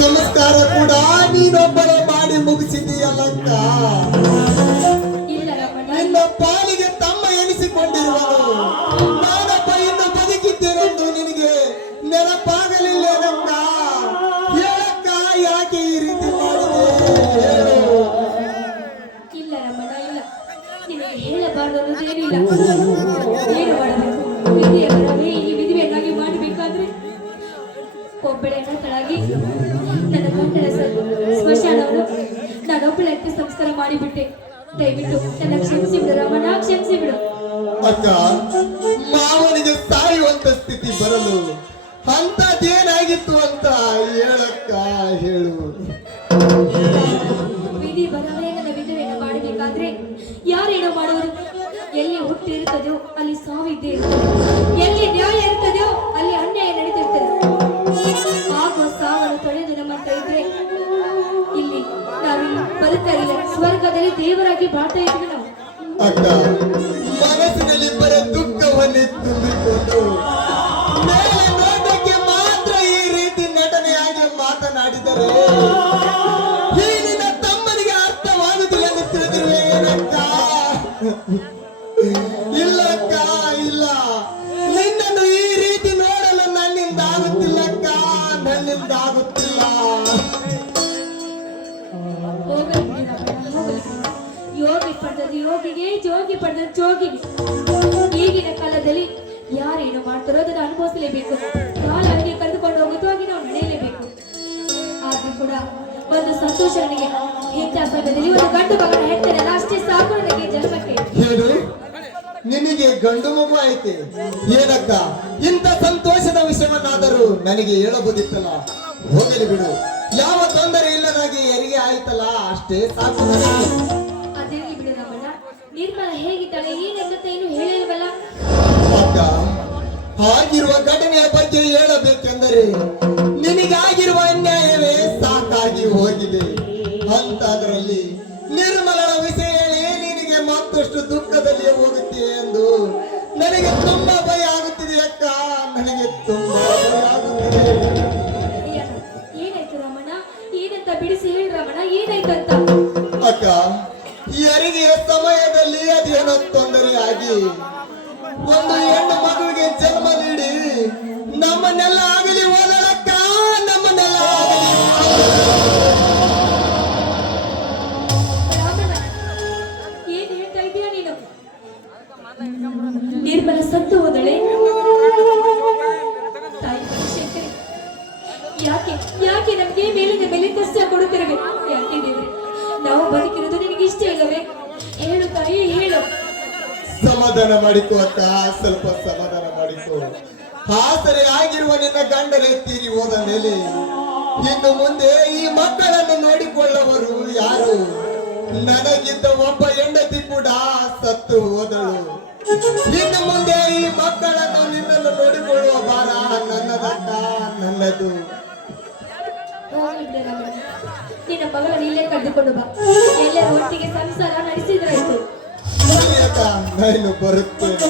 ಸಂಸ್ಕಾರ ಕೂಡ ನೀನೊಬ್ಬರೇ ಮಾಡಿ ಮುಗಿಸಿದೀಯಲ್ಲಕ್ಕ. ಇಲ್ಲ ರಮಣ, ನಿನ್ನ ಪಾಲಿಗೆ ತಮ್ಮ ಎನಿಸಿಕೊಂಡಿರುವನು ನಾನಪ್ಪ ಇನ್ನು ಬದುಕಿದ್ದೇನೆಂದು ನಿನಗೆ ನೆನಪಾಗಲಿಲ್ಲೇನಕ್ಕ? ಹೇಳಕ್ಕ, ಯಾಕೆ ಈ ರೀತಿ ಮಾಡಿದೆ ಹೇಳು. ಇಲ್ಲ ರಮಣ, ಇಲ್ಲ. ನಿನಗೆ ಹೇಳಬಾರದು ಅನ್ನೋದೇನಿಲ್ಲ. ಏನು ಮಾಡಬೇಕು? ವಿಧಿಯ ಬರವೇ ಈ ವಿಧಿಯನ್ನಾಗಿ ಮಾಡಬೇಕಾದ್ರೆ ಒಬ್ಬಳೆ ತಳಗಿ ನನ್ನ ಗಂಡನ ಸ್ಮಶಾನವನ್ನು ನಾನೊಬ್ಬಳಕ್ಕೆ ಸಂಸ್ಕಾರ ಮಾಡಿಬಿಟ್ಟೆ. ದಯವಿಟ್ಟು ನನ್ನ ಕ್ಷಮಿಸಿಬಿಡು ರಮಣ, ಕ್ಷಮಿಸಿಬಿಡು. ಅಕ್ಕ, ಮಾವನಿಗೆ ಸಾಯುವಂತ ಸ್ಥಿತಿ ಬರಲು ಅಂತದೇನಾಗಿತ್ತು ಅಂತ ಹೇಳಕ್ಕ, ಹೇಳು. ವಿಧಿ ಬರವೇ ನನ್ನ ವಿಧವೆಯನ್ನು ಮಾಡಬೇಕಾದ್ರೆ ಯಾರೇನೋ ಮಾಡುವರು? ಎಲ್ಲಿ ಹುಟ್ಟಿರುತ್ತದೆಯೋ ಅಲ್ಲಿ ಸಾವಿದ್ದೇ ಇರ್ತದೆ, ಎಲ್ಲಿ ನ್ಯಾಯ ಇರ್ತದೆಯೋ ಅಲ್ಲಿ ಅನ್ಯಾಯ ನಡೀತಿರ್ತದೆ. ಆಗುವ ಸಾವನ್ನು ತೊಳೆದು ನಮ್ಮಂತ ಇದ್ರೆ ಇಲ್ಲಿ ನಾವಿಲ್ಲಿ ಬದುಕ್ತಾ ಇಲ್ಲ, ಸ್ವರ್ಗದಲ್ಲಿ ದೇವರಾಗಿ ಬಾಳ್ತಾ ಇದ್ವಿ ನಾವು. ಅಕ್ಕ, ಮನಸ್ಸಿನಲ್ಲಿ ಬರ ದುಃಖವನ್ನೇ ತುಂಬಿಕೊಂಡು ಮೇಲೆ ನೋಟಕ್ಕೆ ಮಾತ್ರ ಈ ರೀತಿ ನಟನೆಯಾಗಿ ಮಾತನಾಡಿದರೆ ಈ ನಿನ್ನ ತಮ್ಮನಿಗೆ ಅರ್ಥವಾಗುತ್ತಿಲ್ಲ ಎಂದು ತಿಳಿದಿರುವೆ ಏನಕ್ಕ? ಇಲ್ಲಕ್ಕ, ಇಲ್ಲ. ನಿನ್ನನ್ನು ಈ ರೀತಿ ನೋಡಲು ನನ್ನಿಂದ ಆಗುತ್ತಿಲ್ಲಕ್ಕ, ನನ್ನಿಂದ ಆಗುತ್ತಿಲ್ಲ. ಯೋಗಿ ಪಡೆದದ್ದು ಯೋಗಿಗೆ, ಜೋಗಿ ಪಡೆದದ್ದು ಜೋಗಿಗೆ. ಈಗಿನ ಕಾಲದಲ್ಲಿ ಯಾರೇನು ಮಾಡ್ತಾರೋ ಅದನ್ನು ಅನುಭವಿಸಲೇಬೇಕು. ಕಾಲ ಅವರಿಗೆ ಕರೆದುಕೊಂಡು ಹೋಗುತ್ತೋ ಹಾಗೆ ನಾವು ನಡೆಯಲೇಬೇಕು. ಆದ್ರೂ ಕೂಡ ಒಂದು ಸಂತೋಷ ನನಗೆ. ಇಂಥ ಸಮಯದಲ್ಲಿ ಒಂದು ಗಂಡು ಮಗನ ಹೆತ್ತರಲ್ಲ, ಅಷ್ಟೇ ಸಾಕು ನನಗೆ ಜನ್ಮಕ್ಕೆ. ಏನು, ನಿನಗೆ ಗಂಡು ಮಗು ಐತೆ? ಏನಕ್ಕ, ಇಂಥ ಸಂತೋಷದ ವಿಷಯವನ್ನಾದರೂ ನನಗೆ ಹೇಳಬಹುದಿತ್ತಲ್ಲ. ಹೋಗಲಿ ಬಿಡು, ಯಾವ ತೊಂದರೆ ಇಲ್ಲದಾಗಿ ಹೆರಿಗೆ ಆಯ್ತಲ್ಲ, ಅಷ್ಟೇ ಸಾಕು ನನಗೆ. ಅದಿರಲಿ ಬಿಡು ರಮಣ. ನಿರ್ಮಲ ಹೇಗಿದ್ದಾಳೆ, ಏನೆಂತ ಏನು ಹೇಳಿಲ್ವಲ್ಲ? ಅಕ್ಕ, ಆಗಿರುವ ಘಟನೆಯ ಬಗ್ಗೆ ಹೇಳಬೇಕೆಂದರೆ ನಿನಗಾಗಿರುವ ಅನ್ಯಾಯವೇ ಸಾಕಾಗಿ ಹೋಗಿದೆ. ಅಂತದ್ರಲ್ಲಿ ನಿರ್ಮಲನ ವಿಷಯ ಹೇಳಿ ನಿನಗೆ ಮತ್ತಷ್ಟು ದುಃಖದಲ್ಲಿ ಹೋಗುತ್ತೆ ಎಂದು ನನಗೆ ತುಂಬಾ ಭಯ ಆಗುತ್ತಿದೆ ಅಕ್ಕ, ನನಗೆ ತುಂಬಾ ಭಯ ಆಗುತ್ತಿದೆ. ಏನಾಯ್ತು ರಮಣ? ಏನಂತ ಬಿಡಿಸಿ ಹೇಳಿ ರಮಣ, ಏನಾಯ್ತಂತ? ಅಕ್ಕ, ಈ ಹೆರಿಗೆಯ ಸಮಯದಲ್ಲಿ ಅದೇನೋ ತೊಂದರೆಯಾಗಿ ಒಂದು ಹೆಣ್ಣು ಮಗುವಿಗೆ ಜನ್ಮ ನೀಡಿ ನಮ್ಮನ್ನೆಲ್ಲ ಆಗಲಿ ಹೋದಳಕ್ಕ, ನಮ್ಮನ್ನೆಲ್ಲ ಆಗಲಿ ರಾಮಣ್ಣ, ಏನ್ ಹೇಳ್ತಾ ಇದೀಯ ನೀನು? ನಿರ್ಮಲ ಸತ್ತು ಹೋದಳೆ? ತಾಯಿ ಶಂಕರಿ, ಯಾಕೆ ಯಾಕೆ ನಮ್ಗೆ ಮೇಲಿಂದ ಮೇಲೆ ಕಷ್ಟ ಕೊಡುತ್ತಿರವೆ? ಯಾಕೆ ದೇವ್ರೆ, ನಾವು ಬದುಕಿರೋದು ನಿನಗೆ ಇಷ್ಟ ಇಲ್ಲವೇ? ಹೇಳು ತಾಯಿ, ಹೇಳು. ಸಮಾಧಾನ ಮಾಡಿಕೋ ಅಕ್ಕ, ಸ್ವಲ್ಪ ಸಮಾಧಾನ ಮಾಡಿಕೋ. ಆಸರೆ ಆಗಿರುವ ನಿನ್ನ ಗಂಡನೇ ತೀರಿ ಹೋದ ಮೇಲೆ ಇನ್ನು ಮುಂದೆ ಈ ಮಕ್ಕಳನ್ನು ನೋಡಿಕೊಳ್ಳುವರು ಯಾರು? ನನಗಿದ್ದ ಒಬ್ಬ ಹೆಂಡತಿ ಕೂಡ ಸತ್ತು ಹೋದಳು. ಇನ್ನು ಮುಂದೆ ಈ ಮಕ್ಕಳನ್ನು ನಿನ್ನನ್ನು ನೋಡಿಕೊಳ್ಳುವ ಭಾರ ನನ್ನದಕ್ಕ, ನನ್ನದು. ಹೋಗ್ಲಿ ಬಿಡು ರಮಣ, ನಿನ್ನ ಮಗಳನ್ನು ಇಲ್ಲೇ ಕರೆದುಕೊಂಡು ಬಾ. ಎಲ್ಲರೂ ಒಟ್ಟಿಗೆ ಸಂಸಾರ ನಡೆಸಿದ್ರಾಯ್ತು. ಸರಿ ಅಕ್ಕ, ನಾನು ಬರುತ್ತೇನೆ.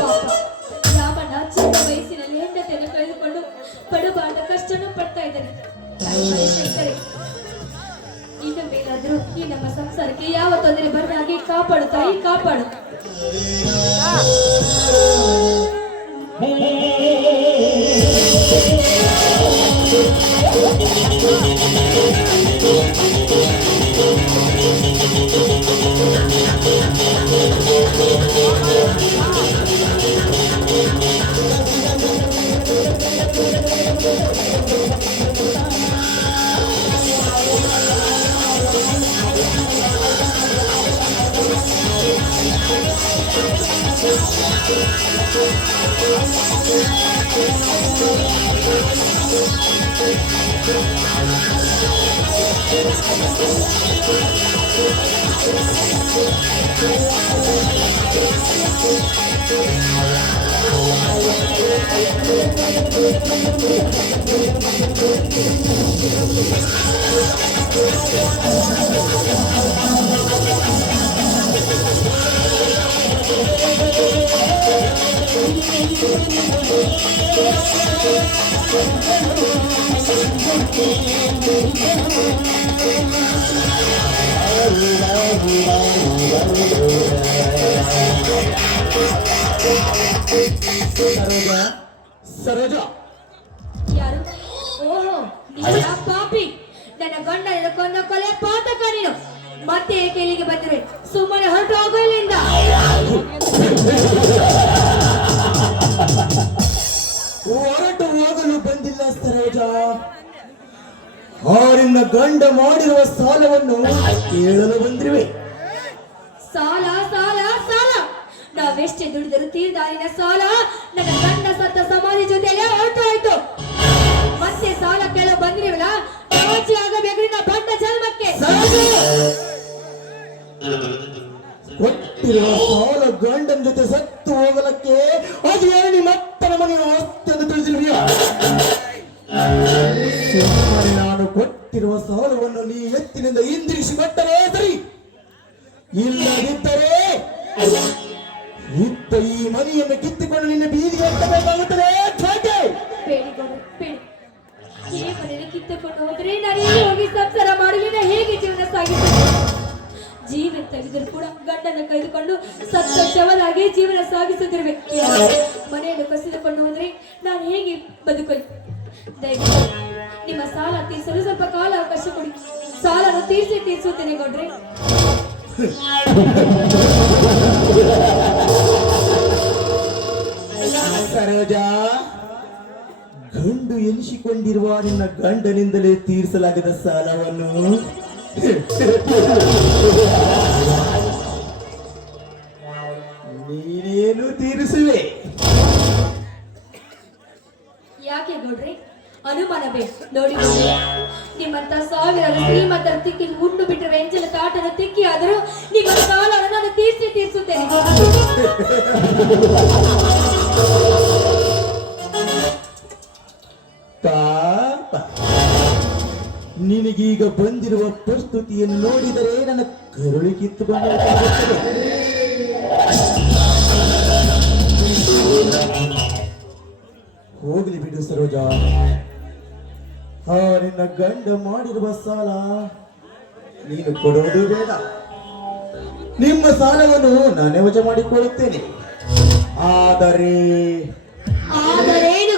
ಪಾಪ ರಾಮಣ್ಣ ಚಿಕ್ಕ ವಯಸ್ಸಿನಲ್ಲಿ ಹೆಂಡತಿಯನ್ನು ಕಳೆದುಕೊಂಡು ಪಡುಬಾದ ಕಷ್ಟನೂ ಪಡ್ತಾ ಇದ್ದಾನೆ. ಶಂಕರಿ, ಇನ್ನು ಮೇಲಾದ್ರೂ ಈ ನಮ್ಮ ಸಂಸಾರಕ್ಕೆ ಯಾವ ತೊಂದರೆ ಬರದ ಹಾಗೆ ಕಾಪಾಡು ತಾಯಿ, ಕಾಪಾಡು. ಸರೋಜ ಸರೋಜ ಯಾರು? ಓಹೋ, ನೀನು ಪಾಪಿ, ನನ್ನ ಗಂಡನ ಕೊಂದ ಕೊಲೆ ಪಾತಕ ನೀನು. ಮತ್ತೆ ಏಕೆ ಇಲ್ಲಿಗೆ ಬಂದಿರುವೆ? ಸುಮ್ಮನೆ ಹೊರಟು ಹೋಗು ಇಲ್ಲಿಂದ. ಹೊರಟು ಹೋಗಲು ಬಂದಿಲ್ಲ ಸರೋಜ, ಅವರಿಂದ ಗಂಡ ಮಾಡಿರುವ ಸಾಲವನ್ನು ಕೇಳಲು ಬಂದಿರುವೆ. ಸಾಲ ಸಾಲ ಸಾಲ, ನಾವೆಷ್ಟೇ ದುಡಿದರೂ ತೀರ್ದಾರಿನ ಸಾಲ ನನ್ನ ಗಂಡ ಸತ್ತ ಸಮಾಧಿ ಜೊತೆಲೆ ಹೊರಟು ಹೋಯ್ತು. ಮತ್ತೆ ಸಾಲ ಕೇಳ ಬಂದಿರಲ್ಲ, ರಾಜಿ ಆಗಬೇಕು ನಿನ್ನ ಬಂಡ ಜನ್ಮಕ್ಕೆ. ಕೊಟ್ಟಿರುವ ಸಾಲ ಗಂಡನ ಜೊತೆ ಸತ್ತು ಹೋಗಲಕ್ಕೆ ಅದು ಏನು ನಿಮ್ಮ ಅಪ್ಪನ ಮನೆಯ ಆಸ್ತಿ ಎಂದು ತಿಳಿದಿರುವೆಯಾ? ಸುಮ್ಮನೆ ನಾನು ಕೊಟ್ಟಿರುವ ಸಾಲವನ್ನು ನೀ ಎತ್ತಿನಿಂದ ಹಿಂದಿರಿಸಿ ಕೊಟ್ಟರೆ ಸರಿ, ಇಲ್ಲದಿದ್ದರೆ ಇತ್ತ ಈ ಮನೆಯನ್ನು ಕಿತ್ತುಕೊಂಡು ನಿನ್ನ ಬೀದಿಗೆ ಎತ್ತಬೇಕಾಗುತ್ತದೆ. ಬೇಡಿಕೊಂಡು ಬೇಡಿ, ಈ ಮನೆಯನ್ನು ಕಿತ್ತುಕೊಂಡು ಹೋದ್ರೆ ನಾನು ಎಲ್ಲಿ ಹೋಗಿ ಸಂಸಾರ ಮಾಡಲಿಲ್ಲ, ಹೇಗೆ ಜೀವನ ಸಾಗಿಸುತ್ತೆ? ಜೀವನ ತೆಗೆದರೂ ಕೂಡ ಗಂಡನ ಕೈದುಕೊಂಡು ಸತ್ತ ಶವನಾಗಿ ಜೀವನ ಸಾಗಿಸುತ್ತಿರುವೆ. ಮನೆಯನ್ನು ಕಸಿದುಕೊಂಡು ಹೋದ್ರೆ ನಾನು ಹೇಗೆ ಬದುಕಲಿ? ದಯವಿಟ್ಟು ನಿಮ್ಮ ಸಾಲ ತೀರಿಸಲು ಸ್ವಲ್ಪ ಕಾಲ ಅವಕಾಶ ಕೊಡಿ. ಸಾಲನ್ನು ತೀರಿಸುತ್ತೇನೆ ಗೌಡ್ರೆ. ಸರೋಜ, ಗಂಡು ಎನಿಸಿಕೊಂಡಿರುವ ನಿನ್ನ ಗಂಡನಿಂದಲೇ ತೀರಿಸಲಾಗದ ಸಾಲವನ್ನು ನೀನೇನು ತೀರಿಸುವೆ? ಯಾಕೆ ಗೌಡ್ರೆ ಅನುಮಾನ ಬೇಕು? ನೋಡಿ ನಿಮ್ಮಂತ ಸಾವಿರಾರು ಶ್ರೀಮಂತರ ತಿಕ್ಕಿ ಉಂಡು ಬಿಟ್ಟರೆ ವೆಂಚಲ ಕಾಟನ ತಿಕ್ಕಿ ಆದರೂ ನಿಮ್ಮ ಸಾಲವನ್ನು ನಾನು ತೀರಿಸುತ್ತೇನೆ. ಪಾಪ, ನಿನಗೀಗ ಬಂದಿರುವ ಪ್ರಸ್ತುತಿಯನ್ನು ನೋಡಿದರೆ ನನ್ನ ಕರುಳಿ ಕಿತ್ತುಕೊಂಡು ಹೋಗ್ಲಿ ಬಿಡು ಸರೋಜ. ನಿನ್ನ ಗಂಡ ಮಾಡಿರುವ ಸಾಲ ನೀನು ಕೊಡೋದು ಬೇಡ. ನಿಮ್ಮ ಸಾಲವನ್ನು ನಾನೇ ವಜಾ ಮಾಡಿಕೊಳ್ಳುತ್ತೇನೆ. ಆದರೇನು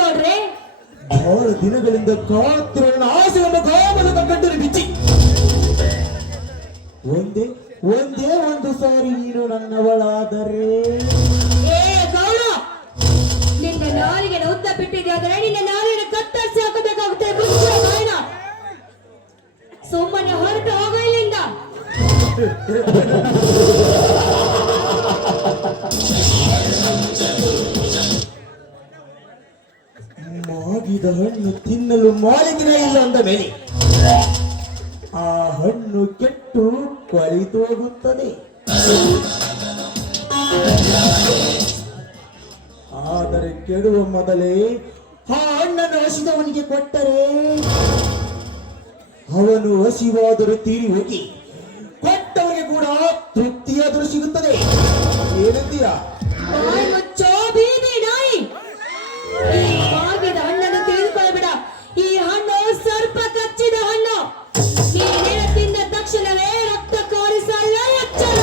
ಗೌಡ್ರೆ? 6 ದಿನಗಳಿಂದ ಕಾತಿರುವ ನನ್ನ ಆಸೆಯನ್ನು ಗಾಮದ ಗಂಡನ ಬಿಚ್ಚಿ ಒಂದೇ ಒಂದು ಸಾರಿ ನೀನು ನನ್ನವಳಾದರೆ. ನಿನ್ನ ನಾಲಿಗೆ ಉದ್ದ ಬಿಟ್ಟಿದೆ, ಆದರೆ ನಿನ್ನ ನಾಲಿಗೆ ಕತ್ತರಿಸಿ ಹಾಕಬೇಕಾಗುತ್ತೆ. ಸುಮ್ಮನೆ ಹೊರಟು ಹೋಗೋ ಇಲ್ಲಿಂದ. ಮಾಗಿದ ಹಣ್ಣು ತಿನ್ನಲು ಮಾಲಿಗಿನ ಇಲ್ಲ ಅಂದ ಮೇಲೆ ಆ ಹಣ್ಣು ಕೆಟ್ಟು ಕೊಳಿತು ಹೋಗುತ್ತದೆ. ಆದರೆ ಕೆಡುವ ಮೊದಲೇ ಆ ಹಣ್ಣನ್ನು ಹಸಿದವನಿಗೆ ಕೊಟ್ಟರೆ ಅವನು ಹಸಿವಾದರೂ ತೀರಿ ಹೋಗಿ ಕೊಟ್ಟವನಿಗೆ ಕೂಡ ತೃಪ್ತಿಯಾದರೂ ಸಿಗುತ್ತದೆ. ಏನಂತೀಯ? ಈ ಮಾಗಿದ ಹಣ್ಣನ್ನು ತಿಳಿದುಕೊಳ್ಳಬೇಡ. ಈ ಹಣ್ಣು ಸರ್ಪ ಕಚ್ಚಿದ ಹಣ್ಣು. ನೀನೇನ ತಿಂದ ತಕ್ಷಣವೇ ರಕ್ತ ಕಾರಿಸಲ್ಲ ಎಚ್ಚರ.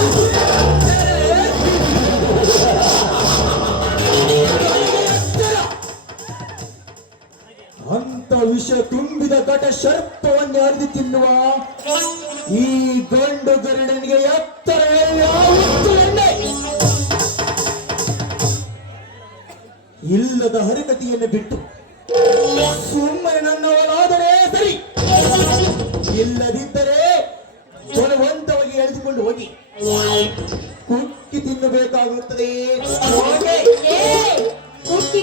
ಅಂತ ವಿಷ ತುಂಬಿದ ಘಟ ಸರ್ಪವನ್ನು ಅರಿದು ತಿನ್ನುವ ಈ ಗಂಡು ಗರುಡನಿಗೆ ಎತ್ತರವೇ ಯಾವತ್ತೂ ಎಣ್ಣೆ. ಇಲ್ಲದ ಹರಿಕತೆಯನ್ನು ಬಿಟ್ಟು ಸುಮ್ಮನೆ ನನ್ನವನಾದರೆ ಸರಿ, ಇಲ್ಲದಿದ್ದರೆ ಬಲವಂತವಾಗಿ ಎಳೆದುಕೊಂಡು ಹೋಗಿ ಕುಕ್ಕಿ ತಿನ್ನಬೇಕಾಗುತ್ತದೆ.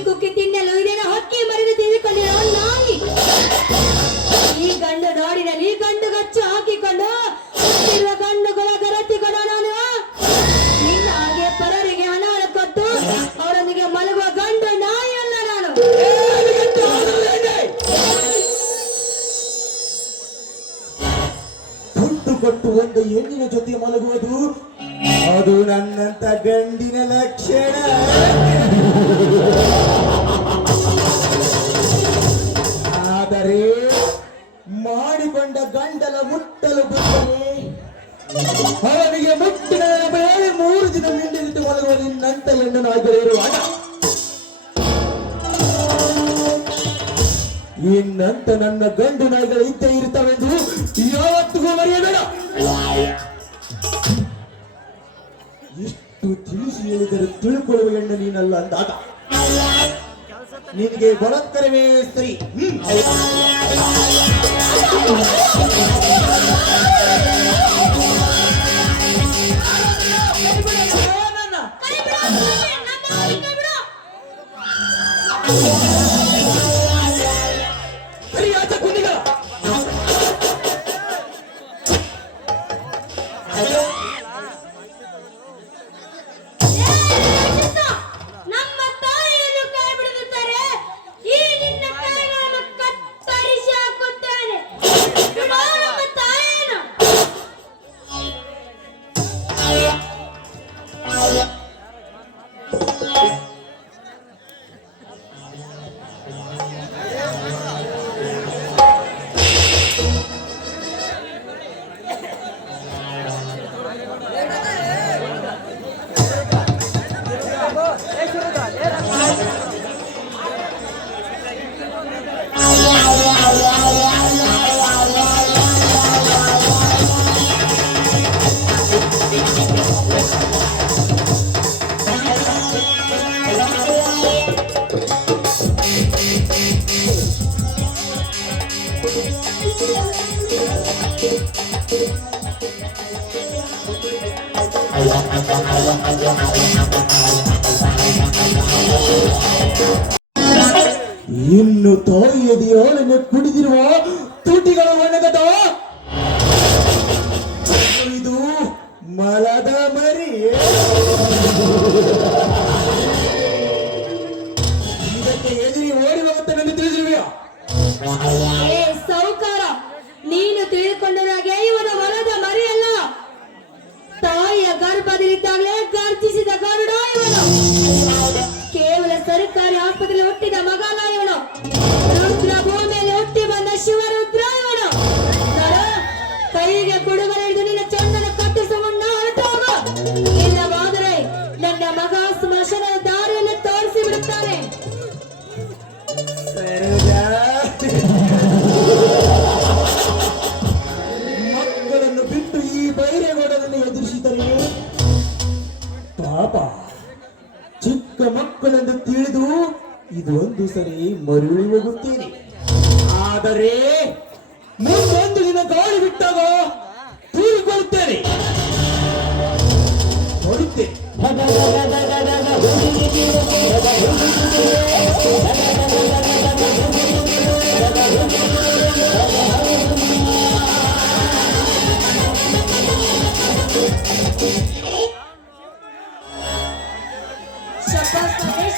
ಕುಕ್ಕಿ ತಿನ್ನಲು ಇದೇನ ಹಕ್ಕಿ ಮರಿದು ತಿಳಿದುಕೊಂಡಿರೋ ನಾಯಿ. ಈ ಗಂಡು ನಾಡಿನಲ್ಲಿ ಗಂಡು ಗಚ್ಚು ಹಾಕಿಕೊಂಡು ಹುಟ್ಟಿರುವ ಗಂಡುಗಳ ಗರತಿಗಳು ನಾನು. ನಿನ್ನ ಹಾಗೆ ಪರರಿಗೆ ಹಣ ಕೊಟ್ಟು ಅವರೊಂದಿಗೆ ಮಲಗುವ ಗಂಡು ನಾಯಿ ಅಲ್ಲ ನಾನು. ದುಡ್ಡು ಕೊಟ್ಟು ಒಂದು ಹೆಣ್ಣಿನ ಜೊತೆ ಮಲಗುವುದು ಅದು ನನ್ನಂತ ಗಂಡಿನ ಮುಟ್ಟಲು ಬಂದರೆ ಅವನಿಗೆ ಮುಟ್ಟಿನ ಮೇಲೆ 3 ದಿನ ನಿಂಡಿಟ್ಟು ಮಲಗುವ ನಿನ್ನಂತ ಹೆಣ್ಣನಾಗಿರುವಾಗ ಇನ್ನಂತ ನನ್ನ ಗಂಡು ನಾಯಿಗಳು ಇದ್ದೇ ಇರ್ತಾವೆಂದು ಯಾವತ್ತಿಗೂ ಮರೆಯಬೇಡ. ಎಷ್ಟು ತಿಳಿಸಿ ಹೇಳಿದರೆ ತಿಳ್ಕೊಳ್ಳುವ ಹೆಣ್ಣು ನೀನಲ್ಲ ಅಂದಾಗ ನಿನಗೆ ಬಲತ್ಕರವೇ ಸರಿ. ನಮ್ಮ ತಾಯಿಯನ್ನು ಕೈ ಬಿಡುತ್ತಾರೆ. ಈ ನಿನ್ನ ಕೈಗಳನ್ನು ಕತ್ತರಿಸಿ ಹಾಕುತ್ತೇನೆ. ಬಿಡು ನಮ್ಮ ತಾಯಿಯನ್ನು. ಇನ್ನು ತಾಯಿಯ ಹಾಲನ್ನು ಕುಡಿದಿರುವ ತುಟಿಗಳ ಒಣಗದ ಇದು ಮಲದ ಮರಿ. ಇದಕ್ಕೆ ಎದುರಿ ಓಡಿ ಹೋಗುತ್ತೆ ನನಗೆ ತಿಳಿದಿರುವೆಯಾ? ಏ ಸೌಕಾರ, ನೀನು ತಿಳಿದುಕೊಂಡರಾಗೆ ಇವನ ಹೊಲದ ಮರಿಯಲ್ಲ. ತಾಯಿಯ ಗರ್ಭದಲ್ಲಿದ್ದಾಗಲೇ ಗರ್ಜಿಸಿದ ಗರುಡ ಇವನು. ಕೇವಲ ಸರ್ಕಾರಿ ಆಸ್ಪತ್ರೆಯಲ್ಲಿ ಹುಟ್ಟಿದ ಮಗನ ಇವನು. ರುದ್ರ ಭೂಮಿಯಲ್ಲಿ ಹುಟ್ಟಿ ಬಂದ ಶಿವರುದ್ರ ಇವನು. ಕೈಗೆ ಕುಡುಗರ ಹಿಡಿದು ನಿನ್ನ ಚಂದನ ಕಟ್ಟಿಸುವಣ್ಣ ಹೊರಟೋಗ. ಇಲ್ಲವಾದರೆ ನನ್ನ ಮಗ ಸ್ಮಶಾನದ ದಾರಿಯನ್ನು ತೋರಿಸಿ ಬಿಡುತ್ತಾನೆ. ಮಕ್ಕಳನ್ನು ಬಿಟ್ಟು ಈ ಬೈರೇಗೌಡರನ್ನು ಎದುರಿಸಿದರೆ ಪಾಪ. ಚಿಕ್ಕ ಮಕ್ಕಳೆಂದು ತಿಳಿದು ಇದೊಂದು ಸರಿ ಮರಳಿ ಹೋಗುತ್ತೇನೆ. ಆದರೆ ಮುಂದೊಂದು ದಿನ ಗಾಳಿ ಬಿಟ್ಟಾಗ ತೂರಿಕೊಳ್ಳುತ್ತೇನೆ. ನೋಡುತ್ತೇನೆ.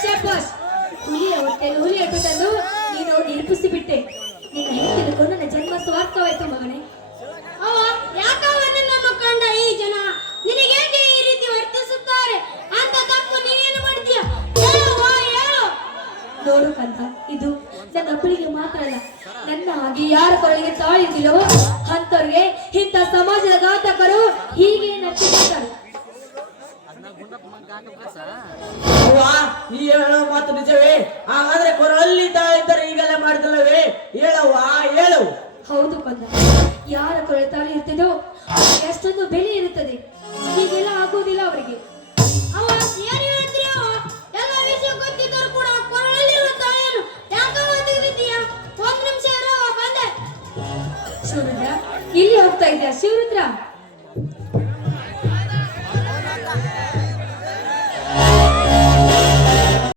ಶಬ್ಬಾಸ್. ಹುಲಿಯ ಹೊಟ್ಟೆಯಲ್ಲಿ ಹುಲಿ ಅಟ್ಟು ತಂದು ನೀನು ನಿರೂಪಿಸಿ ಬಿಟ್ಟೆ. ನಿನ್ನ ಹೆಂಡತಿಗೂ ನನ್ನ ಜನ್ಮ ಸ್ವಾರ್ಥವಾಯ್ತು ಮಗನೇ. ಅವ ಯಾಕವ ನನ್ನ ಕಂಡ ಈ ಜನ ನಿನಗೇಕೆ ಈ ರೀತಿ ವರ್ತಿಸುತ್ತಾರೆ ಅಂತ ತಪ್ಪು ನೀನೇನು ಮಾಡ್ತೀಯ? ನೋಡು ಕಂದ, ಇದು ನನ್ನ ಒಬ್ಬಳಿಗೆ ಮಾತ್ರ ಅಲ್ಲ, ನನ್ನ ಹಾಗೆ ಯಾರ ಕೊರಳಿಗೆ ತಾಳಿದಿಲ್ಲವೋ ಅಂತವ್ರಿಗೆ ಇಂಥ ಸಮಾಜದ ಘಾತಕರು ಹೀಗೆ ನಚ್ಚಿರ್ತಾರೆ. ಈ ಹೇಳೋ ಮಾತು ನಿಜವೇ? ಹಾಗಾದ್ರೆ ಕೊರಳಲ್ಲಿ ತಾಳಿದ್ದರೆ ಈಗೆಲ್ಲ ಮಾಡಿದಲ್ಲವೇ? ಹೇಳವ್ವ ಹೇಳು. ಹೌದು ಕಂದ, ಯಾರ ಕೊರಳ ತಾಳಿ ಇರ್ತದೋ ಎಷ್ಟೊಂದು ಬೆಲೆ ಇರುತ್ತದೆ. ಹೀಗೆಲ್ಲ ಆಗೋದಿಲ್ಲ ಅವರಿಗೆ. ಶಿವರುದ್ರ, ಇಲ್ಲಿ ಹೋಗ್ತಾ ಇದ್ದ ಶಿವರುದ್ರ?